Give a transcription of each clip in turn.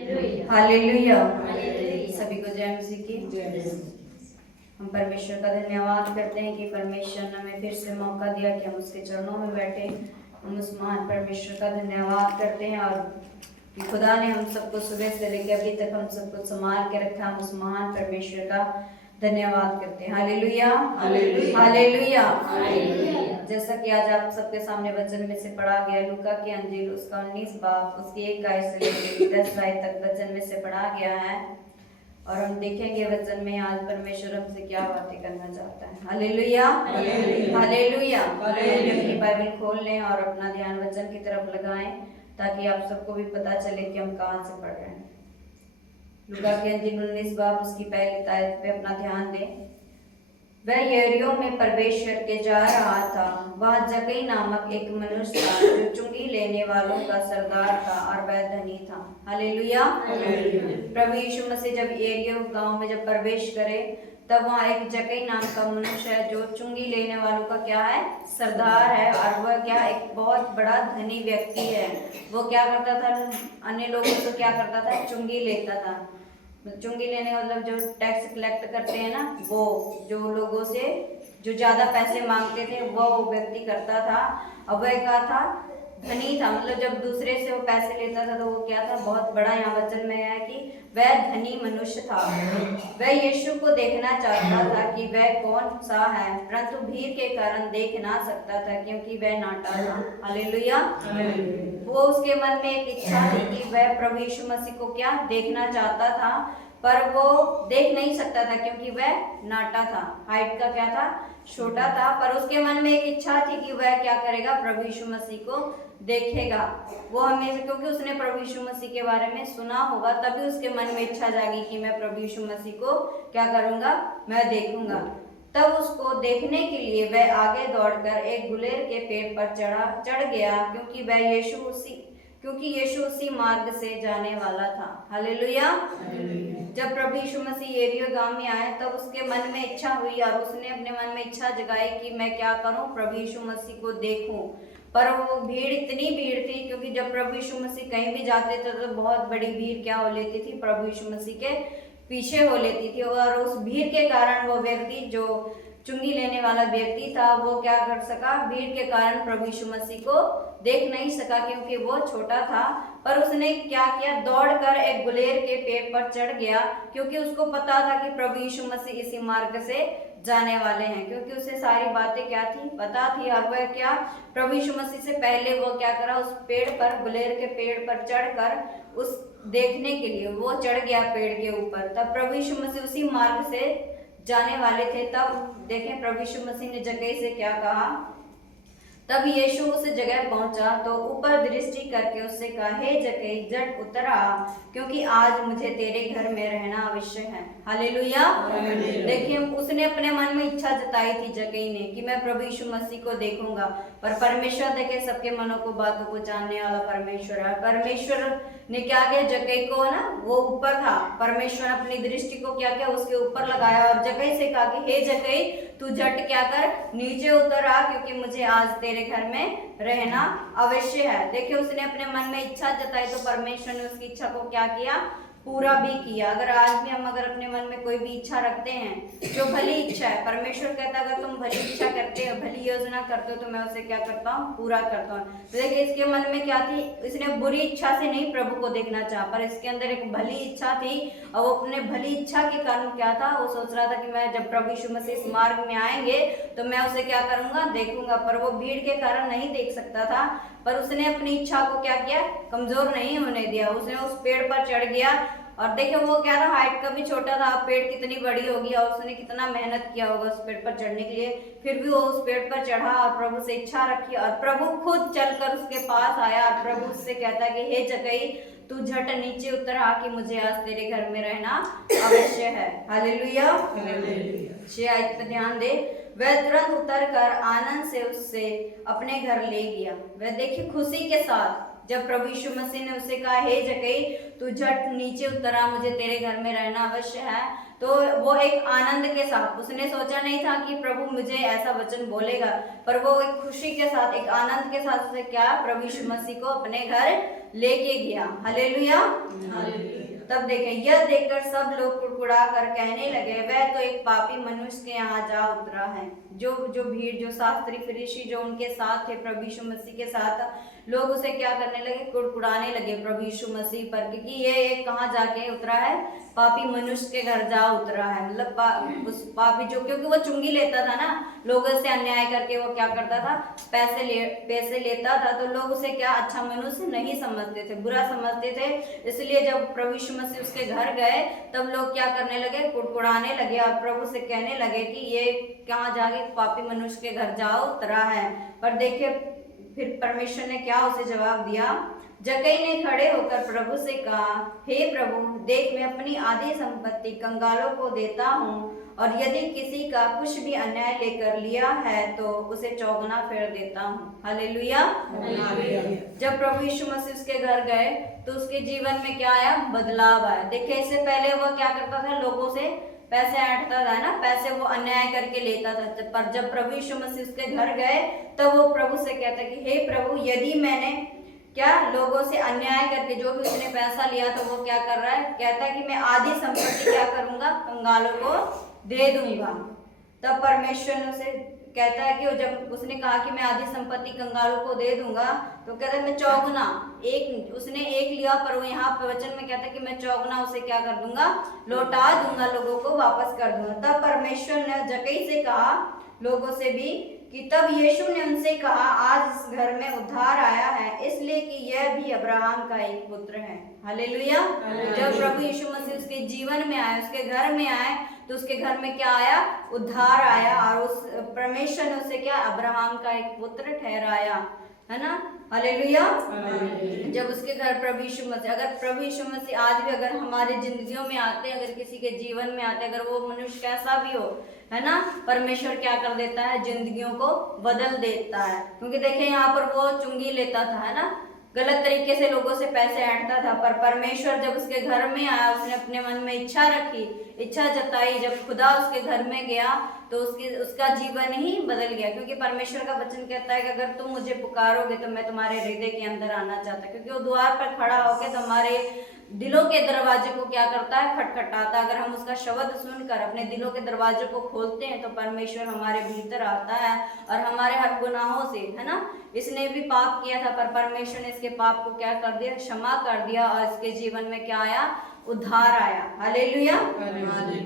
Hallelujah. सभी को जय मसीह की। हम परमेश्वर का धन्यवाद करते हैं कि परमेश्वर ने हमें फिर से मौका दिया कि हम उसके चरणों में बैठे। हम उस महान परमेश्वर का धन्यवाद करते हैं और कि खुदा ने हम सबको सुबह से लेकर अभी तक हम सबको संभाल के रखा। हम उस महान परमेश्वर का धन्यवाद करते हैं। Hallelujah, hallelujah. जैसा कि आज आप सबके सामने वचन में से पढ़ा गया, लूका की अंजील उसका 19 बाब उसकी 1 आयत से लेकर 10 आयत तक वचन में से पढ़ा गया है। और हम देखेंगे वचन में आज परमेश्वर हमसे क्या बातें करना चाहता है। Hallelujah, hallelujah. अपनी बाइबल खोल लें और अपना ध्यान वचन की तरफ लगाएं ताकि आप सबको भी पता चले कि हम कहाँ से पढ़ रहे हैं। लूका की अंजील 19 बाब उसकी पहली आयत पे अपना ध्यान दें। वह यरीहो में प्रवेश करके जा रहा था। वहाँ जक्कई नामक एक मनुष्य था जो चुंगी लेने वालों का सरदार था और वह धनी था। हालेलुया। प्रभु यीशु मसीह जब यरीहो गांव में जब प्रवेश करे तब वहाँ एक जक्कई नाम का मनुष्य है जो चुंगी लेने वालों का क्या है, सरदार है। और वह क्या एक बहुत बड़ा धनी व्यक्ति है। वो क्या करता था, अन्य लोगों को क्या करता था, चुंगी लेता था। चुंगी लेने मतलब जो टैक्स कलेक्ट करते हैं ना, वो जो लोगों से जो ज्यादा पैसे मांगते थे वो व्यक्ति करता था। अब वह क्या था, धनी था। मतलब जब दूसरे से वो पैसे लेता था तो वो क्या था, बहुत बड़ा। यहाँ वचन में है कि वह धनी मनुष्य था। वह यीशु को देखना चाहता था कि वह कौन सा है, परंतु भीड़ के कारण देख ना सकता था क्योंकि वह नाटा था। हालेलुया। वो उसके मन में एक इच्छा थी कि वह प्रभु यीशु मसीह को क्या देखना चाहता था, पर वो देख नहीं सकता था क्योंकि वह नाटा था, हाइट का क्या था, छोटा था। पर उसके मन में एक इच्छा थी कि वह क्या करेगा, प्रभु यीशु मसीह को देखेगा। वो हमेशा, क्योंकि उसने प्रभु यीशु मसीह के बारे में सुना होगा, तभी उसके मन में इच्छा जागी कि मैं प्रभु यीशु मसीह को क्या करूंगा, मैं देखूंगा। तब उसको देखने के लिए वह आगे दौड़कर एक गुलेर के पेड़ पर चढ़ गया क्योंकि यीशु उसी मार्ग से जाने वाला था। हालेलुया। जब प्रभु यीशु मसीह यरीहो गांव में आए तब उसके मन में इच्छा हुई और उसने अपने मन में इच्छा जगाई कि मैं क्या करूं, प्रभु यीशु मसीह को देखूं। पर वो भीड़, इतनी भीड़ थी, क्योंकि जब प्रभु यीशु मसीह कहीं भी जाते थे तो बहुत बड़ी भीड़ क्या हो लेती थी, प्रभु यीशु मसीह के पीछे हो लेती थी। और उस भीड़ के कारण वो व्यक्ति जो चुंगी लेने वाला व्यक्ति था वो क्या कर सका, भीड़ के कारण प्रभु यीशु मसीह को देख नहीं सका क्योंकि वो छोटा था। पर उसने क्या किया, दौड़कर एक गुलेर के पेड़ पर चढ़ गया क्योंकि उसको पता था कि प्रभु यीशु मसीह इसी मार्ग से जाने वाले हैं, क्योंकि उसे सारी बातें क्या थी, पता थी। और वह क्या, प्रभु यीशु मसीह से पहले वो क्या करा, उस पेड़ पर, गुलेर के पेड़ पर चढ़कर उस देखने के लिए वो चढ़ गया पेड़ के ऊपर। तब प्रभु यीशु मसीह उसी मार्ग से जाने वाले थे। तब देखें प्रभु यीशु मसीह ने जक्कई से क्या कहा। तब यीशु उस जगह पहुंचा तो ऊपर दृष्टि करके उससे कहा, हे जक्कई, झट उतर आ, क्योंकि आज मुझे तेरे घर में रहना आवश्यक है। हालेलुया। देखिए उसने अपने मन में इच्छा जताई थी जक्कई ने कि मैं प्रभु यीशु मसीह को देखूंगा। पर परमेश्वर देखे सबके मनों को, बातों को जानने वाला परमेश्वर है। परमेश्वर ने क्या किया, जक्कई को ना, वो ऊपर था, परमेश्वर अपनी दृष्टि को क्या किया, उसके ऊपर लगाया और जक्कई से कहा कि हे जक्कई, तू झट क्या कर, नीचे उतर आ, क्योंकि मुझे आज तेरे घर में रहना अवश्य है। देखिए उसने अपने मन में इच्छा जताई तो परमेश्वर ने उसकी इच्छा को क्या किया, पूरा भी किया। अगर आज भी हम अगर अपने मन में कोई भी इच्छा रखते हैं जो भली इच्छा है, परमेश्वर कहता है अगर तुम भली इच्छा करते हो, भली योजना करते हो तो मैं उसे क्या करता हूँ, पूरा करता हूँ। तो देखिए इसके मन में क्या थी, इसने बुरी इच्छा से नहीं प्रभु को देखना चाहा, पर इसके अंदर एक भली इच्छा थी। और वो अपने भली इच्छा के कारण क्या था, वो सोच रहा था कि मैं जब प्रभु यीशु मसीह इस मार्ग में आएंगे तो मैं उसे क्या करूंगा, देखूंगा। पर वो भीड़ के कारण नहीं देख सकता था। पर उसने अपनी इच्छा को क्या किया, कमजोर नहीं होने दिया। उसने उस पेड़ पर चढ़ गया और देखिए वो क्या था, हाइट का भी छोटा था, पेड़ कितनी बड़ी होगी और उसने कितना मेहनत किया होगा उस पेड़ पर चढ़ने के लिए। फिर भी वो उस पेड़ पर चढ़ा और प्रभु से इच्छा रखी और प्रभु खुद चलकर उसके पास आया और प्रभु उससे कहता है कि हे जक्कई, तू झट नीचे उतर आ कि मुझे आज तेरे घर में रहना अवश्य है। हालेलुया। 6 आयत पे ध्यान दे। वह तुरंत उतर कर आनंद से उससे अपने घर ले गया। वह देखिए खुशी के साथ जब प्रभु यीशु मसीह ने उसे कहा, हे जक्कई, तू झट नीचे उतर आ, मुझे तेरे घर में रहना अवश्य है। तो वो एक आनंद के साथ, उसने सोचा नहीं था कि प्रभु मुझे ऐसा वचन बोलेगा, पर वो एक खुशी के साथ, एक आनंद के साथ उसे क्या, प्रभु यीशु मसीह को अपने घर लेके गया। हालेलुया। तब देखें, यह देखकर सब लोग कुड़कुड़ा कर कहने लगे, वह तो एक पापी मनुष्य के यहाँ जा उतरा है। जो भीड़, जो शास्त्री फरीसी जो उनके साथ थे, प्रभु यीशु मसीह के साथ, लोग उसे क्या करने लगे, कुड़कुड़ाने लगे प्रभु यीशु मसीह पर, क्योंकि ये कहाँ जाके उतरा है, पापी मनुष्य के घर जा उतरा है। मतलब उस पापी जो, क्योंकि वो चुंगी लेता था ना, लोगों से अन्याय करके वो क्या करता था, पैसे लेता था, तो लोग उसे क्या, अच्छा मनुष्य नहीं समझते थे, बुरा समझते थे। इसलिए जब प्रभु यीशु मसीह उसके घर गए, तब लोग क्या करने लगे, कुड़कुड़ाने लगे और प्रभु से कहने लगे कि ये कहाँ जाके पापी मनुष्य के घर जा उतरा है। पर देखिए फिर परमेश्वर ने क्या उसे जवाब दिया। जक्कई ने खड़े होकर प्रभु से कहा, हे प्रभु, देख मैं अपनी आधी संपत्ति कंगालों को देता हूँ, और यदि किसी का कुछ भी अन्याय लेकर लिया है तो उसे चौगुना फेर देता हूँ। हालेलुया। जब प्रभु यीशु मसीह उसके घर गए तो उसके जीवन में क्या आया, बदलाव आया। देखिए इससे पहले वो क्या करता था, लोगों से पैसे ऐंठता था ना, पैसे वो अन्याय करके लेता था। पर जब प्रभु यीशु मसीह उसके घर गए तब वो प्रभु से कहता कि हे प्रभु, यदि मैंने क्या लोगों से अन्याय करके जो भी उसने पैसा लिया तो वो क्या कर रहा है, कहता है कि मैं आधी संपत्ति क्या करूंगा, कंगालों को दे दूंगा। तब परमेश्वर ने उसे कहता है कि जब उसने कहा कि मैं आधी संपत्ति कंगालों को दे दूंगा, तो कहता है मैं चौगुना, उसने एक लिया, पर वो यहाँ पे वचन में कहता है कि मैं चौगुना उसे क्या कर दूंगा, लौटा दूंगा, लोगों को वापस कर दूंगा। तब परमेश्वर ने जक्कई से कहा, लोगों से भी, कि तब यीशु ने उनसे कहा, आज इस घर में उद्धार आया है, इसलिए कि यह भी अब्राहम का एक पुत्र है। हालेलुया। जब प्रभु यीशु मसीह उसके जीवन में आए, उसके घर में आए, तो उसके घर में क्या आया, उद्धार आया, और उस परमेश्वर ने उसे क्या, अब्राहम का एक पुत्र ठहराया, है ना। हालेलुया। जब उसके घर प्रभु यीशु मसीह, अगर प्रभु यीशु मसीह आज भी अगर हमारे जिंदगियों में आते, अगर किसी के जीवन में आते, अगर वो मनुष्य कैसा भी हो, है ना, परमेश्वर क्या कर देता है, जिंदगियों को बदल देता है। क्योंकि देखिए यहाँ पर वो चुंगी लेता था, है ना, गलत तरीके से लोगों से पैसे ऐंठता था, पर परमेश्वर जब उसके घर में आया, उसने अपने मन में इच्छा रखी, इच्छा जताई, जब खुदा उसके घर में गया तो उसका जीवन ही बदल गया। क्योंकि परमेश्वर का वचन कहता है कि अगर तुम मुझे पुकारोगे तो मैं तुम्हारे हृदय के अंदर आना चाहता, क्योंकि वो द्वार पर खड़ा होकर तुम्हारे दिलों के दरवाजे को क्या करता है, खटखटाता। अगर हम उसका शब्द सुनकर अपने दिलों के दरवाजे को खोलते हैं तो परमेश्वर हमारे भीतर आता है और हमारे हर गुनाहों से, है ना, इसने भी पाप किया था, पर परमेश्वर ने इसके पाप को क्या कर दिया, क्षमा कर दिया, और इसके जीवन में क्या आया, उद्धार आया। हालेलुया।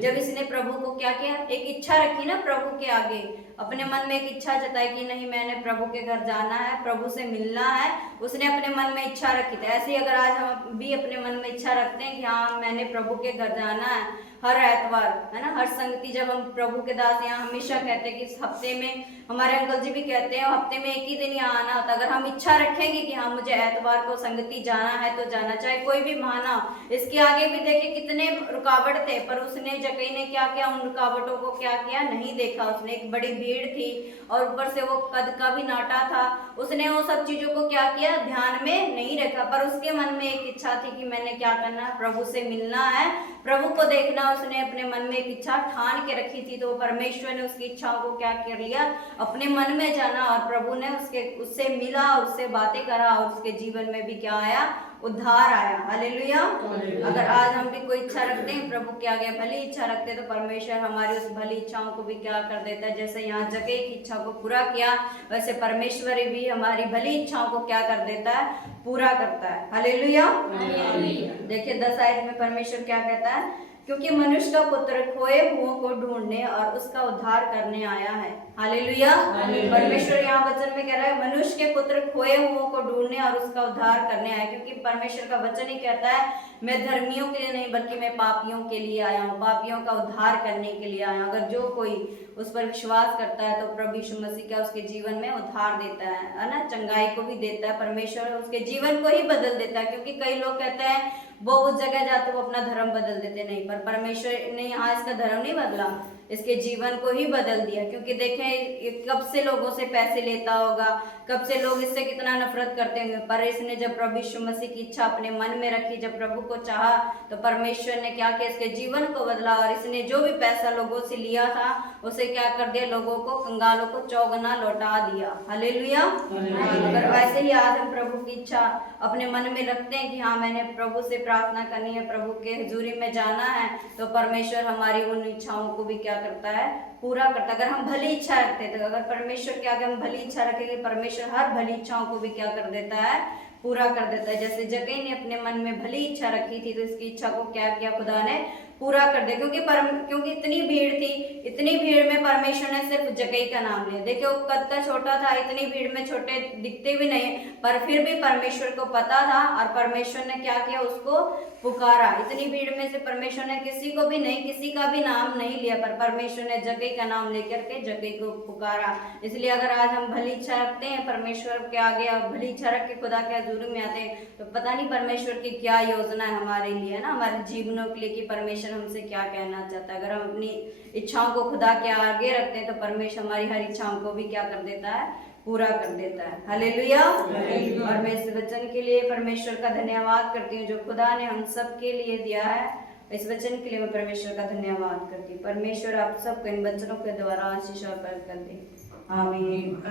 जब इसने प्रभु को क्या किया, एक इच्छा रखी ना प्रभु के आगे, अपने मन में एक इच्छा जताई कि नहीं, मैंने प्रभु के घर जाना है, प्रभु से मिलना है, उसने अपने मन में इच्छा रखी थी। ऐसे ही अगर आज हम भी अपने मन में इच्छा रखते हैं कि हाँ मैंने प्रभु के घर जाना है, हर एतवार, है ना, हर संगति, जब हम प्रभु के दास यहाँ हमेशा कहते हैं कि इस हफ्ते में, हमारे अंकल जी भी कहते हैं हफ्ते में एक ही दिन यहाँ आना होता। अगर हम इच्छा रखेंगे कि हाँ मुझे एतवार को संगति जाना है तो जाना, चाहे कोई भी बहाना हो। इसके आगे भी देखे कितने रुकावट थे, पर उसने, जक्कई ने क्या किया, उन रुकावटों को क्या किया, नहीं देखा। उसने, एक बड़ी भीड़ थी और ऊपर से वो कद का भी नाटा था, उसने वो सब चीजों को क्या किया, ध्यान में नहीं रखा, पर उसके मन में एक इच्छा थी कि मैंने क्या करना, प्रभु से मिलना है, प्रभु को देखना। उसने अपने मन में एक इच्छा ठान के रखी थी, तो परमेश्वर ने उसकी इच्छाओं को क्या कर लिया, अपने मन में जाना, और प्रभु ने उससे मिला और उससे बातें करा, और उसके जीवन में भी क्या आया, उद्धार आया। हालेलुया। अगर आज हम भी कोई इच्छा रखते हैं, प्रभु के आगे भली इच्छा रखते हैं, तो परमेश्वर हमारी उस भली इच्छाओं को भी क्या कर देता है। जैसे यहाँ जक्कई की इच्छा को पूरा किया, वैसे परमेश्वर भी हमारी भली इच्छाओं को क्या कर देता है, पूरा करता है। हालेलुया। देखिए 10 आयत में परमेश्वर क्या कहता है, क्योंकि मनुष्य का पुत्र खोए हुओं को ढूंढने और उसका उद्धार करने आया है। हालेलुया। परमेश्वर यहाँ वचन में कह रहा है, मनुष्य के पुत्र खोए हुओं को ढूंढने और उसका उद्धार करने आया। क्योंकि परमेश्वर का वचन ही कहता है, मैं धर्मियों के लिए नहीं बल्कि मैं पापियों के लिए आया हूँ, पापियों का उद्धार करने के लिए आया हूँ। अगर जो कोई उस पर विश्वास करता है तो प्रभु यीशु मसीह का उसके जीवन में उद्धार देता है ना, चंगाई को भी देता है। परमेश्वर उसके जीवन को ही बदल देता है। क्योंकि कई लोग कहते हैं वो उस जगह जाते वो अपना धर्म बदल देते, नहीं, पर परमेश्वर ने यहाँ इसका धर्म नहीं बदला। इसके जीवन को ही बदल दिया। क्योंकि देखें ये कब से लोगों से पैसे लेता होगा, कब से लोग इससे कितना नफरत करते होंगे, पर इसने जब प्रभु यीशु मसीह की इच्छा अपने मन में रखी, जब प्रभु को चाहा, तो परमेश्वर ने क्या किया, इसके जीवन को बदला और इसने जो भी पैसा लोगों से लिया था उसे क्या कर दिया, लोगों को, कंगालों को चौगुना लौटा दिया। हालेलुया। अगर वैसे ही आज हम प्रभु की इच्छा अपने मन में रखते हैं कि हाँ मैंने प्रभु से प्रार्थना करनी है, प्रभु के हुजूरी में जाना है, तो परमेश्वर हमारी उन इच्छाओं को भी क्या करता है, पूरा करता है। अगर हम भली इच्छा रखते हैं, तो अगर परमेश्वर के आगे हम भली इच्छा रखेंगे, परमेश्वर हर भली इच्छाओं को भी क्या कर देता है, पूरा कर देता है। जैसे जक्कई ने अपने मन में भली इच्छा रखी थी, तो इसकी इच्छा को क्या किया, खुदा ने पूरा कर दिया। क्योंकि इतनी भीड़ थी, इतनी भीड़ में परमेश्वर ने सिर्फ जक्कई का नाम लिया। देखिए वो कद का छोटा था, इतनी भीड़ में छोटे दिखते भी नहीं, पर फिर भी परमेश्वर को पता था और परमेश्वर ने क्या किया, उसको पुकारा। इतनी भीड़ में से परमेश्वर ने किसी को भी नहीं, किसी का भी नाम नहीं लिया, पर परमेश्वर ने जक्कई का नाम लेकर के जक्कई को पुकारा। इसलिए अगर आज हम भली इच्छा रखते हैं परमेश्वर के आगे, भली इच्छा रख के खुदा के हुजूर में आते हैं, तो पता नहीं परमेश्वर की क्या योजना है हमारे लिए, ना, हमारे जीवनों के लिए, कि परमेश्वर हमसे क्या कहना चाहता है। अगर हम अपनी इच्छाओं को खुदा के आगे रखते हैं, तो परमेश्वर हमारी हर इच्छाओं को भी क्या कर देता है, पूरा कर देता है। हालेलुया। और मैं इस वचन के लिए परमेश्वर का धन्यवाद करती हूँ जो खुदा ने हम सब के लिए दिया है। इस वचन के लिए मैं परमेश्वर का धन्यवाद करती हूँ। परमेश्वर आप सबको इन वचनों के द्वारा आशीष और बरकत दे। आमीन।